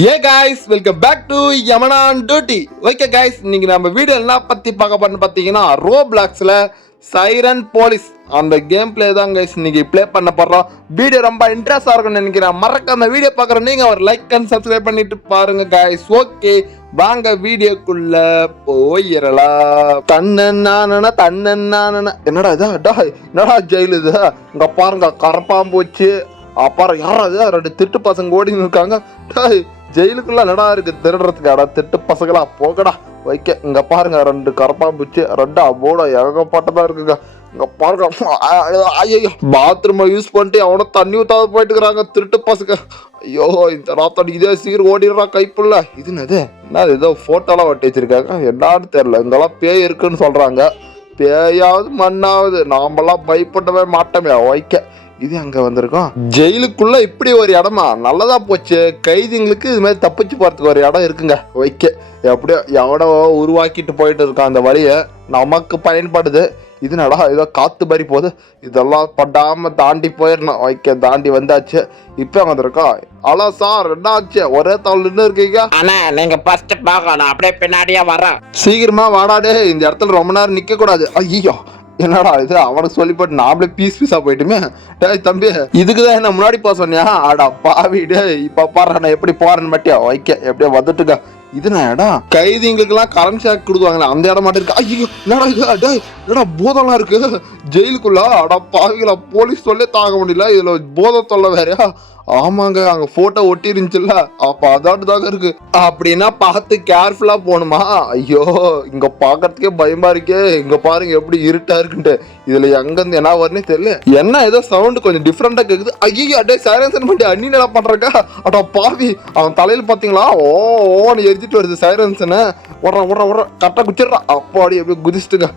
A guys welcome back to யமனான் டியூட்டி. Okay guys, இன்னைக்கு நம்ம வீடியோ என்ன பற்றி பார்க்க போறோம்னு பார்த்தீங்கன்னா ரோப்ளாக்ஸில் சைரன் போலீஸ் அந்த கேம் பிளே தான் கைஸ் இன்னைக்கு ப்ளே பண்ண போகிறோம். வீடியோ ரொம்ப இன்ட்ரெஸ்டாக இருக்கும்னு நினைக்கிறேன். மறக்க அந்த வீடியோ பார்க்குற நீங்கள் ஒரு லைக் அண்ட் சப்ஸ்கிரைப் பண்ணிட்டு பாருங்க காய்ஸ். ஓகே வாங்க வீடியோக்குள்ள போயிடலாம். தன்னன்னா என்னடா இதா என்னடா ஜெயிலு இது? இங்க பாருங்க கரப்பாம்பூச்சி, அப்புறம் யாராவது ரெண்டு திட்டு பசங்க ஓடின்னு இருக்காங்க. ஜெயிலுக்குள்ள என்னடா இருக்கு திருடுறதுக்கு? அடா திட்டு பசங்களா போகடா. வைக்க இங்க பாருங்க ரெண்டு கரப்பாம்பூச்சி, ரெண்டு அவ்வளோ ஏகப்பட்டதா இருக்குங்க. இங்க பாருங்க ஐயோ பாத்ரூம் யூஸ் பண்ணிட்டு அவனை தண்ணி ஊத்தாத போயிட்டு இருக்கிறாங்க திருட்டு பசங்க. ஐயோ இந்த ராத்தடி இதே சீர் ஓடிடுறா கைப்புள்ள. இதுன்னு என்ன ஏதோ போட்டோலாம் ஒட்டி வச்சிருக்காங்க, என்னன்னு தெரியல. இங்கெல்லாம் பேய் இருக்குன்னு சொல்றாங்க. பேயாவது மண்ணாவது நாமெல்லாம் பயப்படவே மாட்டோமே. வைக்க இது அங்க வந்திருக்கோம். ஜெயிலுக்குள்ள இப்படி ஒரு இடமா? நல்லதா போச்சு. கைதிங்களுக்கு இது மாதிரி தப்பிச்சு போறதுக்கு ஒரு இடம் இருக்குங்க. வைக்க எப்படியோ எவனோ உருவாக்கிட்டு போயிட்டு இருக்கான் அந்த வழியை, நமக்கு பயன்படுது. இது நடா ஏதோ காத்து பறி போகுது. இதெல்லாம் படாம தாண்டி போயிடணும். வைக்க தாண்டி வந்தாச்சு. இப்ப வந்திருக்கோம். ஹலோ சார், என்ன ஆச்சு? ஒரே தவள் நின்று இருக்கீங்க. அண்ணா நீங்க ஃபர்ஸ்ட் பார்க்கணும், அப்படியே பின்னாடியே வரேன். சீக்கிரமா வாடாடே, இந்த இடத்துல ரொம்ப நேரம் நிக்க கூடாது. ஐயோ என்னடா இது? அவனுக்கு சொல்லி போட்டு நாமளே பீஸா போயிட்டுமே. டேய் தம்பி, இதுக்குதான் என்ன முன்னாடி போக சொன்னியா? ஆடா பாவி டே, இப்ப பாரு நான் எப்படி போறேன்னு மட்டியா. வைக்க எப்படியோ வந்துட்டுங்க. இது நான் இடம் கைதிங்களுக்கு எல்லாம் கரண்ட் ஷாக் கொடுக்குவாங்களே அந்த இடம் மட்டும் இருக்கு. ஐயோ என்னடா இது? டேய் என்னடா போதெல்லாம் இருக்கு ஜெயிலுக்குள்ள? அடா பாவிகளா, போலீஸ் சொல்லே தாங்க முடியல, இதுல போதை தொல்லை வேறையா? ஆமாங்க, அங்க போட்டோ ஒட்டி இருந்துச்சுல்ல, அப்ப அதாட்டுதாங்க இருக்கு. அப்படின்னா பார்த்து கேர்ஃபுல்லா போகணுமா? ஐயோ இங்க பாக்கிறதுக்கே பயமா இருக்கே. இங்க பாருங்க எப்படி இருட்டா இருக்குன்ட்டு. இதுல எங்க இருந்து என்ன வரும்னே தெரியல. என்ன ஏதோ சவுண்ட் கொஞ்சம் டிஃப்ரெண்டா கேக்குது. ஐயோ அடே சைரன்சன் பண்ணி அண்ணி என்ன பண்றக்கா? அடா பாவி, அவன் தலையில பாத்தீங்களா ஓன்னு எரிஞ்சிட்டு வருது சைரன்சனை. ஓடுற கரெக்டா குச்சிடுறான். அப்பாடி எப்படி குதிச்சுட்டுங்க.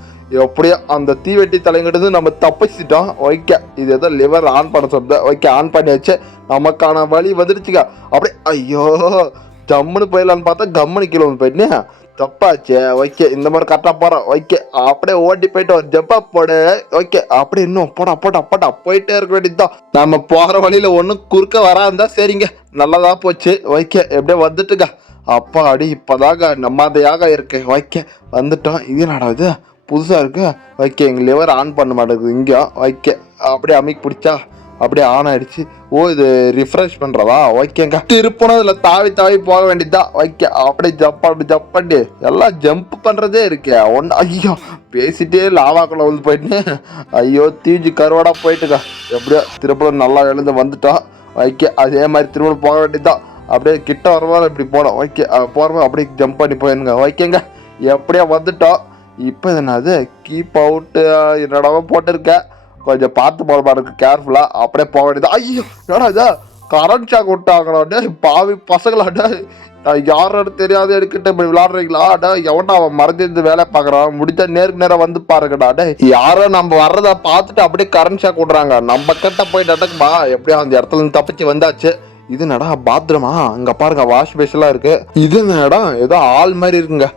எப்படியோ அந்த தீவெட்டி தலைங்கிட்டு நம்ம தப்பிச்சிட்டோம். வைக்க இது ஏதோ லிவர் ஆன் பண்ண சொல்ல. வைக்க ஆன் பண்ணி வச்சு நமக்கான வழி வந்துடுச்சுக்கா. அப்படியே ஐயோ ஜம்முன்னு போயிடலான்னு பார்த்தா கம்முனு கீழே வந்து போயிட்டேன். தப்பாச்சு. வைக்க இந்த மாதிரி கரெக்டாக போகிறோம். வைக்க அப்படியே ஓட்டி போயிட்டு ஒரு ஜப்பா போடு. வைக்க அப்படியே இன்னும் போட்டா போயிட்டே இருக்க வேண்டியதுதான். நம்ம போகிற வழியில் ஒன்றும் குறுக்க வராந்தா சரிங்க, நல்லதா போச்சு. வைக்க எப்படியே வந்துட்டுங்க. அப்பா அடி இப்போதாங்க நம்மதையாக இருக்கு. வைக்க வந்துட்டோம். இது நடாது புதுசாக இருக்கு. வைக்க எங்கள் லிவர் ஆன் பண்ண மாட்டேங்குது இங்கே. வைக்க அப்படியே அமைக்கு பிடிச்சா அப்படியே ஆன் ஆயிடுச்சு. ஓ இது ரிஃப்ரெஷ் பண்ணுறதா? ஓகேங்க, திருப்பணும் இதில் தாவி போக வேண்டியதுதான். வைக்க அப்படியே ஜம்ப் பண்ணி எல்லாம் ஜம்ப் பண்ணுறதே இருக்கே ஒன்று. ஐயோ பேசிட்டே லாவாக்குள்ள வந்து போயிட்டு ஐயோ தீஞ்சு கருவாடா போயிட்டுக்கா. எப்படியோ திருப்பணம் நல்லா எழுந்து வந்துட்டோம். வைக்க அதே மாதிரி திருப்பணம் போக வேண்டியதுதான். அப்படியே கிட்ட வரும்போது இப்படி போனோம். வைக்க போகிறோம் அப்படியே ஜம்ப் பண்ணி போயிருங்க. வைக்கங்க எப்படியோ வந்துட்டோம். இப்போ என்னது கீப் அவுட்டு என்னடாவோ போட்டிருக்கேன். கொஞ்சம் பார்த்து போகிற மாதிரி இருக்கு, கேர்ஃபுல்லாக அப்படியே போக வேண்டியது. ஐயோ என்னடா இதா கரண்ட் ஷாக் விட்டாங்களாடே பாவி பசங்களாடே. யாரோட தெரியாது எடுக்கிட்டு இப்படி விளாடுறீங்களா? டே எவன்டா அவன் மறைஞ்சிருந்து வேலை பார்க்குறான், முடிஞ்சா நேருக்கு நேரம் வந்து பாருங்கடா. டே யாரோ நம்ம வர்றதை பார்த்துட்டு அப்படியே கரண்ட் ஷாக் விட்றாங்க. நம்ம கிட்ட போய் நடக்குமா? எப்படியோ அந்த இடத்துல இருந்து தப்பிச்சு வந்தாச்சு. இது நடா பாத்ரூமா? இங்கே பாருங்க வாஷ் பேஷெல்லாம் இருக்கு. இது இடம் ஏதோ ஆள் மாதிரி இருக்குங்க.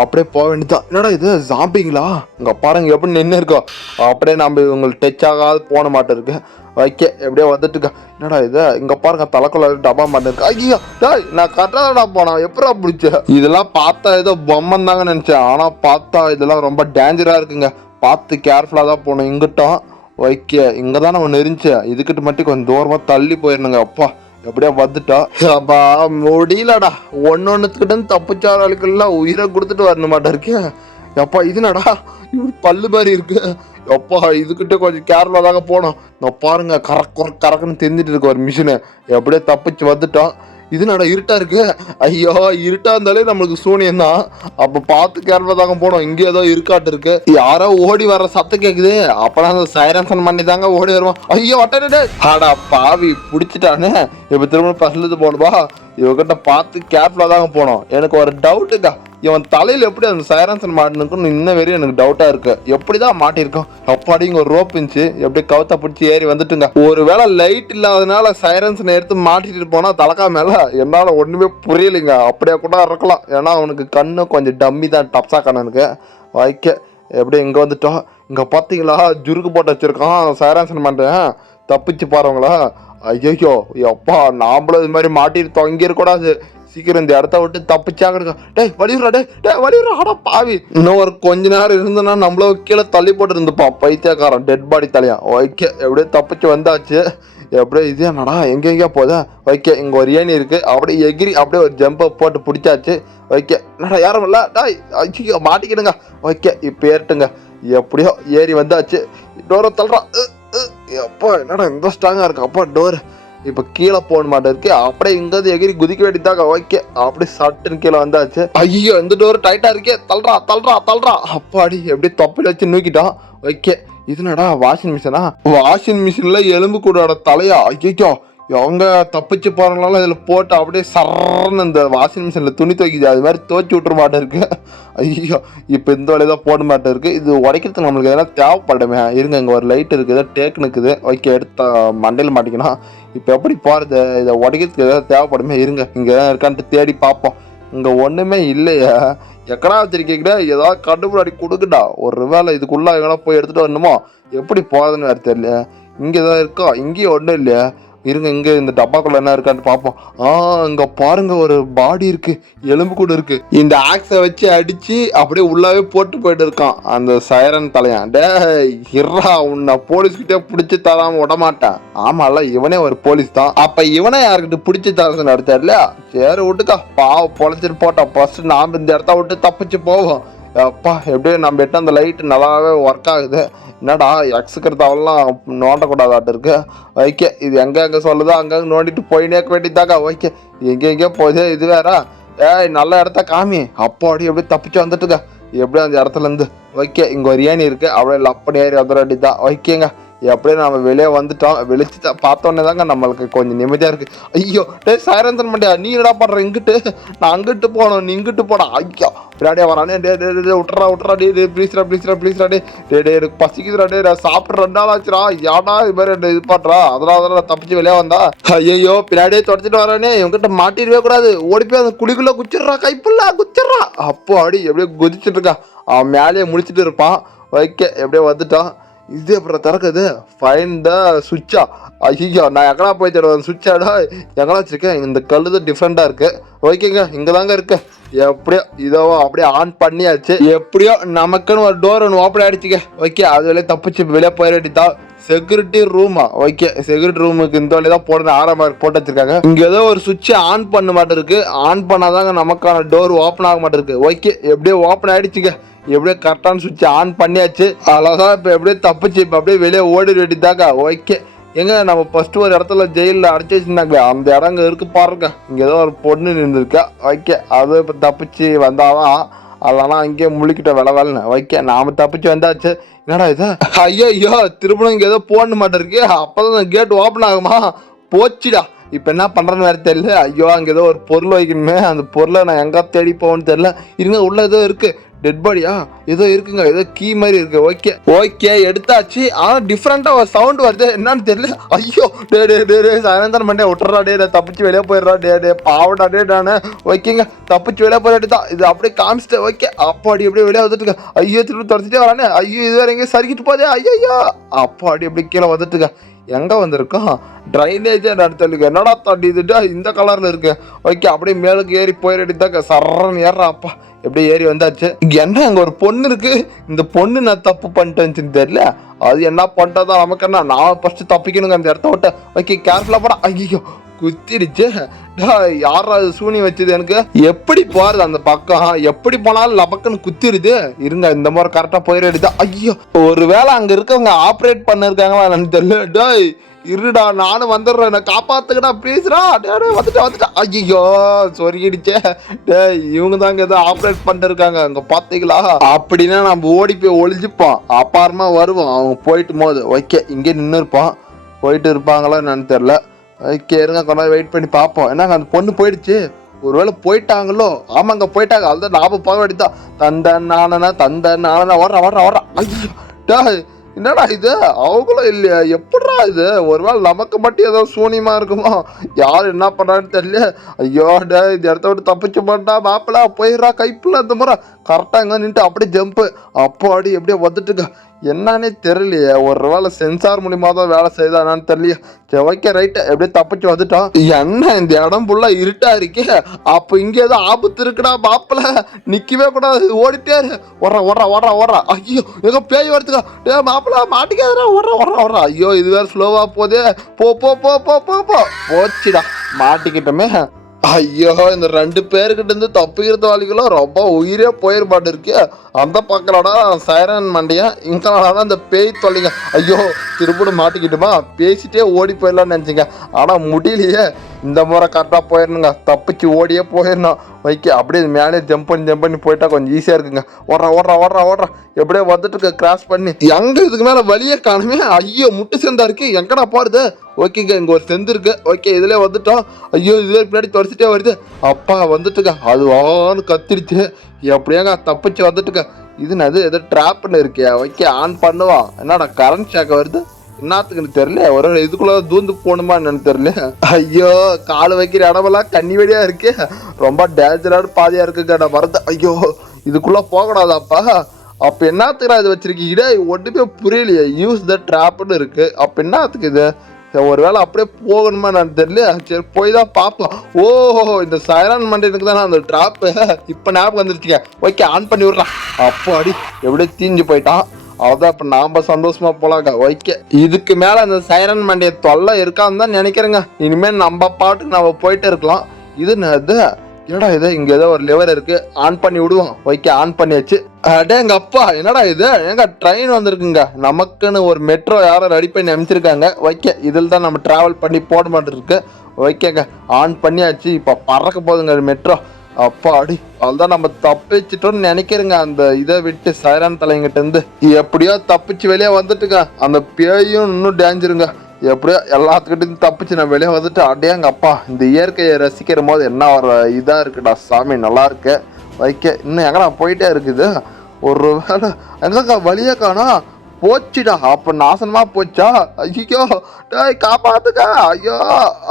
அப்படியே போக வேண்டியதான். என்னடா இது ஜாம்பிங்களா? இங்க பாருங்க எப்படி நின்று இருக்கோம். அப்படியே நம்ம இவங்களுக்கு டச் ஆகாது போன மாட்டேன் இருக்கு. வைக்க எப்படியோ வந்துட்டுக்கா. என்னடா இது? இங்க பாருங்க தலைக்குள்ள டப்பா மாட்டேன் இருக்கு. ஐயோ டேய் நான் கரெக்டாக போனேன். எப்படா பிடிச்ச? இதெல்லாம் பார்த்தா ஏதோ பொம்மன் தாங்க நினைச்சேன், ஆனா பார்த்தா இதெல்லாம் ரொம்ப டேஞ்சரா இருக்குங்க. பார்த்து கேர்ஃபுல்லா தான் போகணும். இங்கிட்டும் வைக்க இங்கதான் நம்ம நெரிஞ்சு இதுக்கிட்ட மட்டும் கொஞ்சம் தூரமா தள்ளி போயிருந்துங்க. அப்பா எப்படியா வந்துட்டோம். அப்பா முடியலடா, ஒன்னொன்னுக்கிட்ட தப்பிச்சாராளுக்கெல்லாம் உயிரை கொடுத்துட்டு வரணும் மாட்டா இருக்கேன். எப்பா இது நடா இப்படி பல்லு மாதிரி இருக்கு. எப்பா இதுக்கிட்ட கொஞ்சம் கேர்ஃபுல்லாக தாங்க போனோம். நான் பாருங்க கறக்குன்னு தெரிஞ்சிட்டு இருக்கு ஒரு மிஷினு. எப்படியே தப்பிச்சு வந்துட்டோம். இது நட இருட்டா இருக்கு. ஐயோ இருட்டா இருந்தாலே நம்மளுக்கு சூனியம் தான். அப்ப பார்த்து கேர்ஃபுல்லா தாங்க போனோம். இங்கே ஏதோ இருக்காட்டு இருக்கு. யாரோ ஓடி வர சத்தம் கேக்குது. அப்பதான் அந்த சைரன்சன் பண்ணி தாங்க ஓடி வருவான். ஐயோ ஒட்டே ஆடா பாவி பிடிச்சிட்டானே. இப்ப திரும்ப பசலுது போனவா இவகிட்ட பார்த்து கேர்ஃபுல்லா தாங்க போனோம். எனக்கு ஒரு டவுட்டுக்கா, இவன் தலையில எப்படி அந்த சைரன்சன் மாட்டினுக்குன்னு இன்ன வரையும் எனக்கு டவுட்டா இருக்கு. எப்படிதான் மாட்டிருக்கோம்? அப்பாடி இங்க ஒரு ரோப் இருந்துச்சு, எப்படி கவுத்த பிடிச்சி ஏறி வந்துட்டுங்க. ஒருவேளை லைட் இல்லாதனால சைரன்சன் எடுத்து மாட்டிட்டு போனா தலக்கா மேல என்னால ஒண்ணுமே புரியலைங்க. அப்படியே கூட இருக்கலாம், ஏன்னா அவனுக்கு கண்ணு கொஞ்சம் டம்மி தான், டப்ஸா கண்ணனுக்கு. வைக்க எப்படி இங்க வந்துட்டோம். இங்க பாத்தீங்களா ஜுருக்கு போட்டு வச்சிருக்கான் சைரன்சன் மாட்டேன். தப்பிச்சு பாருங்களா? ஐயோ எப்பா நாமளும் இது மாதிரி மாட்டிட்டு தொங்கிடக்கூடாது. சீக்கிரம் இந்த இடத்த விட்டு தப்பிச்சாங்க இருக்கா. டேய் வலியுறா, டேய் வலியுறா, ஆடா பாவி. இன்னும் ஒரு கொஞ்ச நேரம் இருந்தனா நம்மள கீழே தள்ளி போட்டு இருந்துப்பான் பைத்தியக்காரன், டெட் பாடி தலையா. ஓகே எப்படியே தப்பிச்சு வந்தாச்சு. எப்படியே இது என்னடா எங்கெங்கேயா போதா. ஓகே இங்கே ஒரு ஏணி இருக்கு, அப்படியே எகிரி அப்படியே ஒரு ஜம்பை போட்டு பிடிச்சாச்சு. ஓகே என்னடா யாரும் இல்லை, டாய் ஐயோ மாட்டிக்கிடுங்க. ஓகே இப்போ ஏறிட்டுங்க, எப்படியோ ஏறி வந்தாச்சு. டோரை தள்ளுறான். எப்பா என்னடா இந்த ஸ்ட்ராங்காக இருக்கு அப்பா டோர். இப்போ கீழே போக மாட்டேன் இருக்கு, அப்படியே இங்கேருந்து எகிரி குதிக்க வேண்டியதாக. ஓகே அப்படியே சட்டுன்னு கீழே வந்தாச்சு. ஐயோ இந்த டோர் டைட்டாக இருக்கே, தள்ளுறா. அப்பாடி எப்படி தொப்பில் வச்சு நூக்கிட்டான். ஓகே இதுனடா வாஷிங் மிஷினா? வாஷிங் மிஷின்ல எலும்பு கூடோட தலையா? ஐயோ எவங்க தப்பிச்சு போறவங்களால இதில் போட்டு அப்படியே சரன்னு இந்த வாஷிங் மிஷினில் துணி துவைக்குது, அது மாதிரி துவைச்சி விட்டுற மாட்டேன் இருக்கு. ஐயோ இப்போ இந்த வழியை தான் போட மாட்டேன் இருக்கு. இது உடைக்கிறதுக்கு நம்மளுக்கு எதனா தேவைப்படுமே. இருங்க இங்கே ஒரு லைட் இருக்குது, டேக் நிற்குது. ஓகே எடுத்த மண்டையில் மாட்டிக்கணும். இப்போ எப்படி போகிறது? இதை உடைக்கிறதுக்கு எதாவது தேவைப்படுமே. இருங்க இங்கே எதாவது இருக்கான்ட்டு தேடி பார்ப்போம். இங்கே ஒன்றுமே இல்லையா? எக்கடா வச்சிருக்கீங்களா? ஏதாவது கண்டுபிடி கொடுக்குடா. ஒரு வேளை இதுக்குள்ளே எங்கன்னா போய் எடுத்துகிட்டு வரணுமோ? எப்படி போகிறதுன்னு வேறு தெரியல. இங்கே ஏதாவது இருக்கா? இங்கேயும் ஒன்றும் இல்லையா? இருங்க இங்கே இந்த டப்பாக்குள்ள என்ன இருக்கான்னு பார்ப்போம். இங்கே பாருங்க ஒரு பாடி இருக்கு, எலும்பு கூட இருக்கு. இந்த ஆக்ஸை வச்சு அடிச்சு அப்படியே உள்ளாவே போட்டு போயிட்டு இருக்கான் அந்த சைரன் தலையான். டே இறா, உன்னை போலீஸ்கிட்டே பிடிச்சி தராம விடமாட்டேன். ஆமால இவனே ஒரு போலீஸ் தான். அப்ப இவனே யாருக்கிட்ட பிடிச்சி தரதுன்னு அடுத்த இல்லையா? சரி விட்டுக்கா, பாவம் பொழைச்சிட்டு போட்டோம். ஃபர்ஸ்ட் நாம் இந்த இடத்த விட்டு தப்பிச்சு போவோம். அப்பா எப்படியும் நம்ம எட்ட அந்த லைட்டு நல்லாவே ஒர்க் ஆகுது. என்னடா எக்ஸுக்கிறதவெல்லாம் நோண்டக்கூடாதாட்டு இருக்கு. ஓகே இது எங்கே சொல்லுதோ அங்கங்கே நோண்டிட்டு போயினே வேண்டியதாக்கா. ஓகே எங்கெங்கேயோ போகுது இது வேற. நல்ல இடத்த காமி. அப்பாடி எப்படி தப்பிச்சு வந்துட்டுங்க எப்படியும் அந்த இடத்துலேருந்து. ஓகே இங்கே ஒரு ஏணி இருக்குது, அப்படியே லப்பன் ஏறி வந்துட வேண்டியதான். ஓகேங்க எப்படியே நம்ம வெளியே வந்துட்டோம். வெளிச்சு பார்த்தோன்னே தாங்க நம்மளுக்கு கொஞ்சம் நிம்மதியாக இருக்குது. ஐயோ டே சைரந்தன் மண்டியா, நீ என்னடா பண்ணுற இங்கிட்டு? நான் அங்கிட்டு போகணும், நீ இங்கிட்டு போடா. ஐயோ பின்னாடியே வரானே. விட்றா டே ப்ளீஸ்ரா டே எனக்கு பசிக்குதுடா. டே சாப்பிட்ற 2 நாள் ஆச்சுடா. ஏடா இது மாதிரி இது பண்ணுறா? அதனால தப்பிச்சு வெளியே வந்தா. ஐயோ பின்னாடியே தொடச்சிட்டு வரானே, இவங்கிட்ட மாட்டிடவே கூடாது. ஓடி போய் அந்த குழிக்குள்ளே குச்சிட்றா, கைப்புள்ளா குச்சிட்றா. அப்போ அடி எப்படியோ குதிச்சுட்டு இருக்கான். அவன் மேலேயே முடிச்சுட்டு இருப்பான். ஓகே எப்படியோ வந்துட்டான். இது அப்புறம் திறக்குது. ஃபைன் த சுவிட்சா? ஐயோ நான் எங்கடா போய் தருவேன் சுவிட்சாடா? எங்கடா வச்சிருக்கேன்? இந்த கல் தான் டிஃப்ரெண்டாக இருக்கு. ஓகேங்க இங்கே தாங்க இருக்கு. எப்படியோ இதோ அப்படியே ஆன் பண்ணியாச்சு. எப்படியோ நமக்குன்னு ஒரு டோர் ஒன்று ஓப்பன் ஆகிடுச்சிங்க. ஓகே அது வெளியே தப்பிச்சு வெளியே போயிட வேண்டியதான். செக்யூரிட்டி ரூமா? ஓகே செக்யூரிட்டி ரூமுக்கு இந்த வழி தான் போடுறது. ஆரம்பம் போட்டு வச்சிருக்காங்க. இங்கே ஏதோ ஒரு சுவிட்சை ஆன் பண்ண மாட்டேருக்கு. ஆன் பண்ணாதாங்க நமக்கான டோர் ஓப்பன் ஆக மாட்டேருக்கு. ஓகே எப்படியோ ஓப்பன் ஆகிடுச்சிங்க. எப்படியோ கரெக்டான சுவிட்ச் ஆன் பண்ணியாச்சு. அவ்வளோதான். இப்போ எப்படியே தப்பிச்சு இப்போ அப்படியே வெளியே ஓடி வேண்டியதாக்கா. ஓகே எங்க நம்ம ஃபர்ஸ்ட் ஒரு இடத்துல ஜெயிலில் அடைச்சி வச்சுருந்தாங்க, அந்த இடங்க இருக்கு பாருங்க. இங்கே ஏதோ ஒரு பொண்ணு நின்றுருக்கா. ஓகே அது இப்போ தப்பிச்சு வந்தாதான், அதெல்லாம் அங்கேயே முழிக்கிட்ட வேலைன்னு. ஓகே நாம தப்பிச்சு வந்தாச்சு. என்னடா இது? ஐயோ திரும்ப இங்கே ஏதோ போடணும் மாட்டேருக்கு. அப்போதான் கேட் ஓப்பன் ஆகுமா? போச்சுடா. இப்போ என்ன பண்ணுறேன்னு வேறு தெரியல. ஐயோ அங்கே ஏதோ ஒரு பொருள் வைக்கணுமே, அந்த பொருளை நான் எங்கே தேடி போவேன்னு தெரியல. இருங்க உள்ள ஏதோ இருக்குது. டெட் பாடியா ஏதோ இருக்குங்க, ஏதோ கீ மாதிரி இருக்கு. ஓகே எடுத்தாச்சு. ஆனால் டிஃப்ரெண்ட்டாக ஒரு சவுண்ட் வருது, என்னன்னு தெரியல. ஐயோ டே சாயந்தரம் பண்ணே விட்டுறா. டே தப்பிச்சு வெளியே போயிடுறா. டே பாவடா நானு. ஓகேங்க தப்பிச்சு வெளியே போயிட்டு தான் இது அப்படியே காமிச்சிட்டு. ஓகே அப்பாடி எப்படியே வெளியே வந்துட்டுங்க. ஐயோ திரும்ப தொடச்சிட்டே வரானே. ஐயோ இது வேற எங்கேயும் சறுக்கிட்டு போதே. ஐயோ அப்பாடி எப்படி கீழே வந்துட்டுங்க. எங்கே வந்திருக்கோம்? ட்ரைனேஜே நடத்தலுக்கு. என்னடா தாண்டி இதுட்டா இந்த கலரில் இருக்கு. ஓகே அப்படியே மேலுக்கு ஏறி போயிட்டாக்க சரன்னு ஏறா. அப்பா எப்படி ஏறி வந்தாச்சு. என்ன அங்கே ஒரு பொண்ணு இருக்கு. இந்த பொண்ணு நான் தப்பு பண்ணிட்டேன்னு தெரியல. அது என்ன பண்ணிட்டதான் நமக்கு என்ன? நான் ஃபர்ஸ்ட் தப்பிக்கணுங்க அந்த இடத்த விட்ட. ஓகே கேர்ஃபுல்லாக போடா. ஐயோ குத்திடுச்சு. யாரா சூனி வச்சது எனக்கு? எப்படி போறது அந்த பக்கம்? எப்படி போனாலும் லபக்குன்னு குத்திடுது. இருங்க இந்த மாதிரி கரெக்டாக போயிடுதா. ஐயோ ஒரு வேளை அங்கே இருக்கவங்க ஆப்ரேட் பண்ணிருக்காங்களா எனக்கு தெரியல. டேய் இருடா நானும் வந்துடுறேன், என்ன காப்பாத்துக்கடா ப்ளீஸ்ரா. வந்துட்டா. ஐயோ சொருகிடுச்சே. டேய் இவங்க தாங்க ஏதோ ஆப்ரேட் பண்ணிருக்காங்க அங்கே பார்த்தீங்களா? அப்படின்னா நம்ம ஓடி போய் ஒளிஞ்சுப்போம், அப்பாரமா வருவோம் அவங்க போயிட்டு போது. ஓகே இங்கே நின்று இருப்போம். போயிட்டு இருப்பாங்களா என்னன்னு தெரியல. ஓகே இருங்க கொஞ்ச நேரம் வெயிட் பண்ணி பார்ப்போம். என்னங்க அந்த பொண்ணு போயிடுச்சு. ஒருவேளை போயிட்டாங்களோ? ஆமாங்க போயிட்டாங்க. அதுதான் ஞாபகம் பார்க்க வேண்டியதான். தந்த நானா வர்றா. ஐயோ டேய் என்னடா இது? அவங்களும் இல்லையா? எப்படா இது? ஒருவேளை நமக்கு மட்டும் ஏதோ சூனியமா இருக்குமோ? யார் என்ன பண்றான்னு தெரியல. ஐயோ டே இந்த இடத்த விட்டு தப்பிச்சு போட்டா மாப்பிளா போயிடுறா. கைப்புல அந்த முறை கரெக்டாக எங்கே நின்ட்டு அப்படியே ஜம்ப்பு. அப்போ அடி எப்படியோ வந்துட்டுங்க. என்னன்னே தெரியலையே, ஒரு வேளை சென்சார் மூலியமா தான் வேலை செய்தானான்னு தெரியலையே. சரி ஓகே ரைட்டு, எப்படியே தப்பிச்சு வந்துட்டோம். என்ன இந்த இடம் ஃபுல்லா இருட்டா இருக்கே, அப்போ இங்க ஏதோ ஆபத்து இருக்குடா மாப்பிள, நிக்கவே கூடாது, ஓடிட்டே ஓடுறா. ஐயோ எங்க பேய் வருதுக்கா, டே மாப்பிள மாட்டிக்காதடா, ஓடுறா. ஐயோ இது வேற ஸ்லோவா போதே, போ போச்சுடா, மாட்டிக்கிட்டோமே. ஐயோ இந்த 2 பேருக்கிட்ட இருந்து தப்பிக்கிறது வழிகளும் ரொம்ப உயிரே போயிருப்பாட்டு இருக்கு. அந்த பக்கம்டா சைரன் மண்டியா, இங்கடா இந்த பேய் தொல்லைங்க. ஐயோ திருப்பூட மாட்டிக்கிட்டுமா, பேசிட்டே ஓடி போயிடலாம்னு நினச்சிங்க, ஆனால் முடியலையே. இந்த முறை கரெக்டாக போயிடணுங்க, தப்பிச்சு ஓடியே போயிடணும். ஓகே அப்படியே மேலே ஜம்ப் பண்ணி போயிட்டா கொஞ்சம் ஈஸியாக இருக்குங்க. ஓடுறா எப்படியே வந்துட்டு இருக்க கிராஸ் பண்ணி, எங்க இதுக்கு மேலே வழியே காணுமே. ஐயோ முட்டு சேர்ந்தா இருக்கு, எங்கடா போறது? ஓகேங்க இங்கே ஒரு செந்து இருக்கு. ஓகே இதுல வந்துட்டோம். ஐயோ இதுவே பின்னாடி தொடச்சிட்டே வருது. அப்பா வந்துட்டுங்க, அது வான்னு கத்திருச்சு. எப்படியாங்க தப்பிச்சு வந்துட்டுங்க. இது எதோ ட்ராப்னு இருக்கே. ஓகே ஆன் பண்ணுவான், என்னடா கரண்ட் ஷாக் வருது, என்னத்துக்குன்னு தெரியல. ஒரு இதுக்குள்ள தூந்து போகணுமா என்னன்னு தெரியல. ஐயோ கால் வைக்கிற இடமெல்லாம் கண்ணி வெடியா இருக்கு, ரொம்ப டேஞ்சரான பாதையா இருக்குங்க. வரது ஐயோ இதுக்குள்ள போகக்கூடாதாப்பா. அப்ப என்னத்துக்குடா இது வச்சிருக்கீங்க, ஒன்றுமே புரியலையே. யூஸ் த ட்ராப்னு இருக்கு, அப்ப என்னத்துக்கு இது? ஒருவேளை அப்படியே போகணுமா நான் தெரியல. சரி போய் தான் பார்ப்போம். ஓஹோ இந்த சைரன் மண்டனுக்கு தானே அந்த ட்ராப்பு, இப்போ ஞாபகம் வந்துருச்சுங்க. ஓகே ஆன் பண்ணி விட்றான். அப்போ அடி எப்படியே தீஞ்சு போயிட்டான். அதான் இப்போ நாம சந்தோஷமா போலாங்க. ஓகே இதுக்கு மேலே அந்த சைரன் மண்டிய தொல்லை இருக்கான்னு தான் நினைக்கிறேங்க. இனிமேல் நம்ம பாட்டுக்கு நம்ம போயிட்டே இருக்கலாம். இது என்னடா இது, இங்க ஏதோ ஒரு லிவர் இருக்கு, ஆன் பண்ணி விடுவோம். ஓகே ஆன் பண்ணியாச்சு. அடே எங்க அப்பா என்னடா இது, எங்க ட்ரெயின் வந்திருக்குங்க. நமக்குன்னு ஒரு மெட்ரோ யாரும் ரெடி பண்ணி அமைச்சிருக்காங்க. ஓகே இதில் தான் நம்ம டிராவல் பண்ணி போட மாட்டிருக்கு. ஓகேங்க ஆன் பண்ணியாச்சு, இப்போ பறக்க போகுதுங்க மெட்ரோ. அப்பா அடி அதுதான் நம்ம தப்பிச்சிட்டோம்னு நினைக்கிறேங்க. அந்த இதை விட்டு சைரன் தலைங்கிட்ட இருந்து எப்படியோ தப்பிச்சு வெளியே வந்துட்டுங்க. அந்த பேயும் இன்னும் டேஞ்சருங்க. எப்படியோ எல்லாத்துக்கிட்டையும் தப்பிச்சு நான் வெளியே வந்துட்டு, அடையாங்க அப்பா இந்த இயற்கையை ரசிக்கிற போது என்ன ஒரு இதாக இருக்குடா சாமி, நல்லா இருக்கு. வைக்க இன்னும் எங்கடா போயிட்டே இருக்குது. ஒரு வேளை எங்கக்கா வழியே காணா, போச்சுடா. அப்போ நாசனமா போச்சா? ஐயோ டேய் காப்பாத்துக்கா. ஐயோ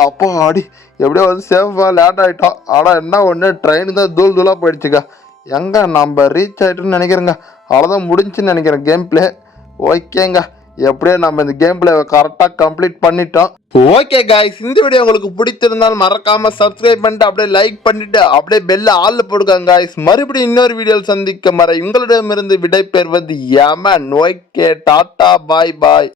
அப்போ அடி எப்படியோ வந்து சேஃபாக லேட் ஆகிட்டோம். ஆனால் என்ன ஒன்று ட்ரெயின் தான் தூளாக போயிடுச்சுக்கா. எங்கே நம்ம ரீச் ஆகிட்டோன்னு நினைக்கிறேங்க. அவ்வளோதான் முடிஞ்சுன்னு நினைக்கிறேன் கேம் பிளே. ஓகேங்க எப்படியோ நம்ம இந்த கேம் பிளே கரெக்டாக கம்ப்ளீட் பண்ணிட்டோம். ஓகே காய்ஸ் இந்த வீடியோ உங்களுக்கு பிடிச்சிருந்தாலும் மறக்காம சப்ஸ்கிரைப் பண்ணிட்டு அப்படியே லைக் பண்ணிட்டு அப்படியே பெல்ல ஆள்ல போடுங்க காய்ஸ். மறுபடியும் இன்னொரு வீடியோவில் சந்திக்கும் வரை உங்களிடமிருந்து விடை பெறுவது யமன். ஓகே டாட்டா பாய் பாய்.